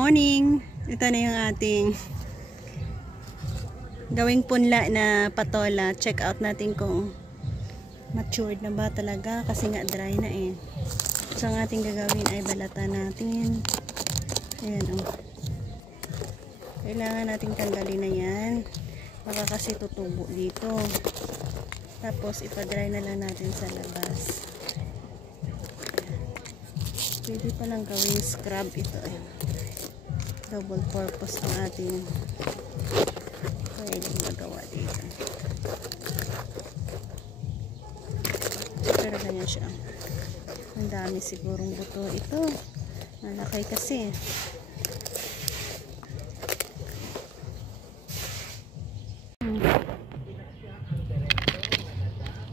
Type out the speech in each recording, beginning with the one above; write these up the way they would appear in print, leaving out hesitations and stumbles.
Morning! Ito na yung ating gawing punla na patola. Check out natin kung matured na ba talaga kasi nga dry na eh. So ang ating gagawin ay balatan natin. Ayan o. Kailangan nating tanggalin na yan. Baka kasi tutubo dito. Tapos ipa-dry na lang natin sa labas. Pwede pa lang gawing scrub ito eh. Double purpose ang ating pwedeng magawa dito. Pero ganyan siya. Ang dami sigurong buto ito. Malaki kasi.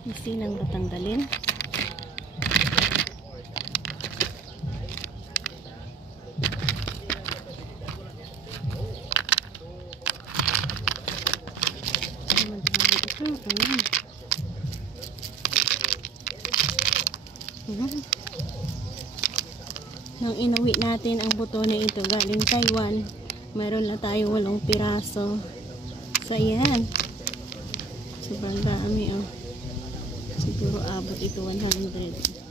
Easy lang batanggalin. Nang inuwi natin ang buto na ito galing Taiwan, mayroon na tayo 8 piraso. So yan, sobrang dami oh. Siguro abot ito 100.